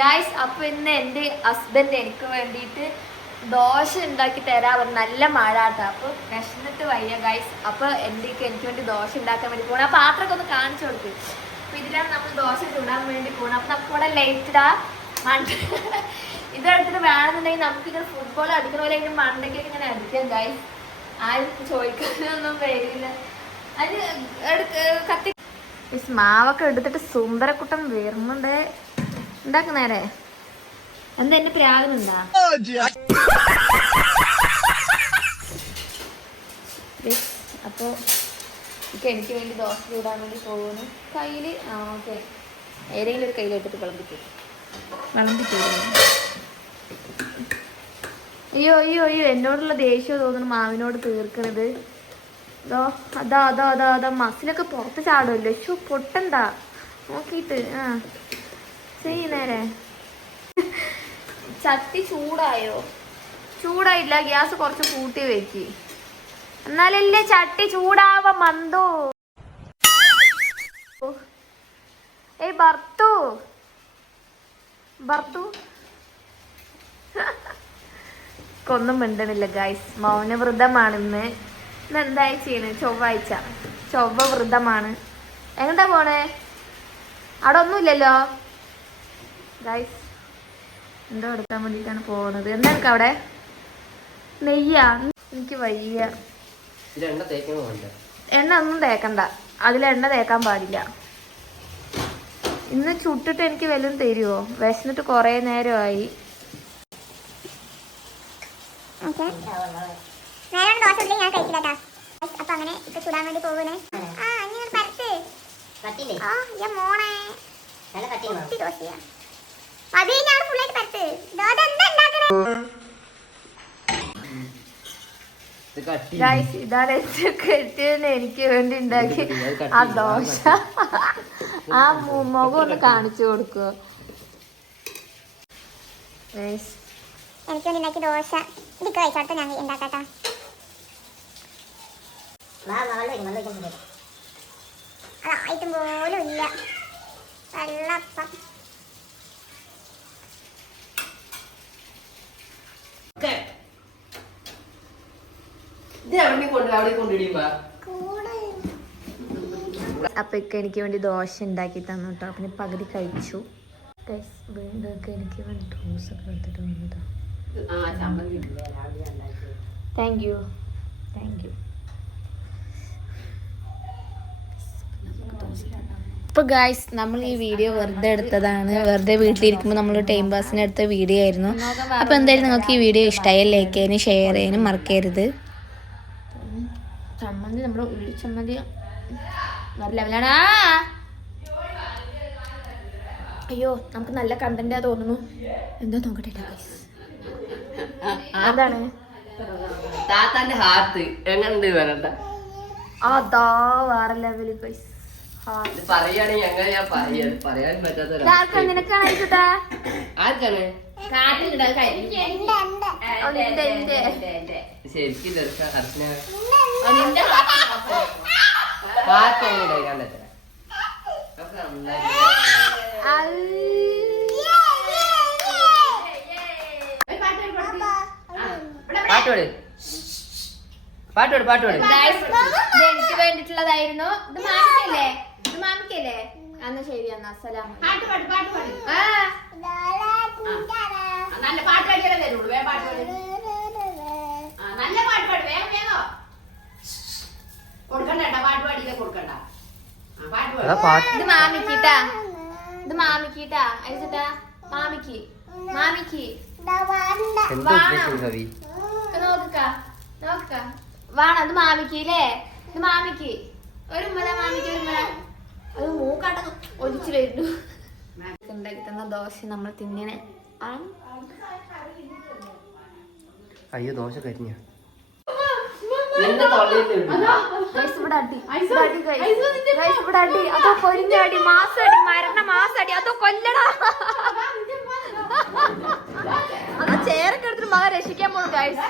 Guys അപ്പൊ ഇന്ന് എൻ്റെ ഹസ്ബൻഡ് എനിക്ക് വേണ്ടിയിട്ട് ദോശ ഉണ്ടാക്കി തരാൻ പറഞ്ഞു. നല്ല മഴ ആട്ടാ, അപ്പൊ വിശന്നിട്ട് വയ്യ ഗായ്സ്. അപ്പൊ എനിക്ക് വേണ്ടി ദോശ ഉണ്ടാക്കാൻ വേണ്ടി പോകണം. ആ പാത്രമൊക്കെ ഒന്ന് കാണിച്ചു കൊടുക്കും. അപ്പൊ ഇതിലാണ് നമ്മൾ ദോശ ചൂടാൻ വേണ്ടി പോകണം. അപ്പൊ നമുക്ക് ഇവിടെ ലൈറ്റിടാ മണ്ട ഇതെടുത്തിട്ട് വേണമെന്നുണ്ടെങ്കിൽ നമുക്കിങ്ങനെ ഫുട്ബോൾ അടിക്കുന്ന പോലെ ഇങ്ങനെ മണ്ടയ്ക്കൊക്കെ ഇങ്ങനെ അടിക്കാം ഗായ്സ്. ആരും ചോദിക്കാനൊന്നും വരില്ല. അതിന് കത്തി മാവൊക്കെ എടുത്തിട്ട് സുന്ദരക്കുട്ടൻ വരുന്നുണ്ട്. ഉണ്ടാക്കുന്നേരെ എന്താ എന്നെ പ്രാഗനുണ്ടാ? അപ്പൊ എനിക്ക് വേണ്ടി ദോശ ചൂടാൻ വേണ്ടി പോകുന്നു. കയ്യില് ഓക്കെ ഏതെങ്കിലും ഒരു കയ്യിലെടുത്തിട്ട് വിളമ്പിക്കും. അയ്യോ അയ്യോ അയ്യോ എന്നോടുള്ള ദേഷ്യം തോന്നുന്നു മാവിനോട് തീർക്കണത്. അതാ മസിലൊക്കെ പുറത്ത് ചാടുമല്ലോ. ഷോ പൊട്ടണ്ടാ നോക്കിയിട്ട് ചെയ്യ നേരെ. ചട്ടി ചൂടായോ? ചൂടായില്ല, ഗ്യാസ് കുറച്ച് കൂട്ടി വെക്ക്, എന്നാലല്ലേ ചട്ടി ചൂടാവ മന്ദോ. ഏയ് ഭർത്തു ഒന്നും മിണ്ടണില്ല ഗൈസ്. മൗനവ്രതമാണ് ഇന്ന്. എന്തായി ചെയ്യണേ? ചൊവ്വാഴ്ച ചൊവ്വ വ്രതമാണ്. എങ്ങോട്ടാ പോണേ? അവിടെ ഒന്നുമില്ലല്ലോ ഗൈസ്. എന്തോ എടുക്കാൻ വേണ്ടിയിട്ടാണ് പോകുന്നത്. എന്താ എടുക്കാം അവിടെ? നെയ്യാ? എനിക്ക് വയ്യ. എണ്ണ ഒന്നും തേക്കണ്ട, അതിലെണ്ണ തേക്കാൻ പാടില്ല. ഇന്ന് ചുട്ടിട്ട് എനിക്ക് വല്ലതും തരുമോ? വിശന്നിട്ട് കുറേ നേരമായി. അപ്പൊ അങ്ങനെ ഇപ്പൊ ചുടാൻ വേണ്ടി പോകുന്നേ. ഇതാണ് കെട്ടിയെന്ന് എനിക്ക് വേണ്ടി ഉണ്ടാക്കി ആ ദോശ. ആ മുഖം ഒന്ന് കാണിച്ചു കൊടുക്കുവോ? എനിക്ക് വേണ്ടി ഉണ്ടാക്കി ദോശ. ഇത് കഴിച്ചോട്ടെ, ഞാൻ ഉണ്ടാക്കാട്ടാ. അതായിട്ടും പോലും ഇല്ല. വെള്ളപ്പം അപ്പൊ എനിക്ക് വേണ്ടി ദോശ ഉണ്ടാക്കി തന്നു കേട്ടോ. പിന്നെ പകുതി കഴിച്ചു. വീണ്ടൊക്കെ എനിക്ക് വേണ്ടി ഡ്രൂസൊക്കെ എടുത്തിട്ട് വന്നതാ. Thank you. അപ്പോൾ ഗായ്സ് നമ്മൾ ഈ വീഡിയോ വെറുതെ എടുത്തതാണ്. വെറുതെ വീട്ടിലിരിക്കുമ്പോൾ നമ്മൾ ടൈം പാസിന് എടുത്ത വീഡിയോ ആയിരുന്നു. അപ്പോൾ എന്തായാലും നിങ്ങൾക്ക് ഈ വീഡിയോ ഇഷ്ടമായി ലൈക്ക് ചെയ്യാനും ഷെയർ ചെയ്യാനും മറക്കരുത്. ചമ്മന്തി നമ്മുടെ ഉള്ളി ചമ്മന്തി നല്ല ലെവലാണ്. അയ്യോ നമുക്ക് നല്ല കണ്ടന്റാ തോന്നുന്നു. എന്താ നോക്കട്ടെ ഗായ്സ്. എന്താണ് താത്താന്റെ ഹാർട്ട് എങ്ങനെ വരണ്ട? അതാ വേറെ ലെവല് ഗായ്സ്. പാട്ടോട് എനിക്ക് വേണ്ടിട്ടുള്ളതായിരുന്നു. ഇത് മാമിക്കല്ലേ? എന്നാ ശരി, എന്നാ അസ്സലാം. ഇത് മാമിക്കിട്ടാ, ഇത് മാമിക്കിട്ടാ. അയച്ചിട്ടാ മാമിക്ക് നോക്ക വേണം. ഇത് മാമിക്കല്ലേ? ഇത് മാമിക്ക് ഒരു ഉമ്മല, മാമിക്ക് ഒരു ഉമ്മല. അത് മൂക്കാട്ടൊക്കെ ഒലിച്ചു വരുന്നു. ഉണ്ടാക്കി തന്ന ദോശ നമ്മൾ തിന്നിനെ. അയ്യോ ദോശ കരിഞ്ഞ അതോ പൊരിഞ്ഞടി മാസടി മരണ മാസടി അതോ കൊല്ലടാ. അതോ ചേരൊക്കെ എടുത്തിട്ട് മകൻ രക്ഷിക്കാൻ പോണു ഗൈസ്.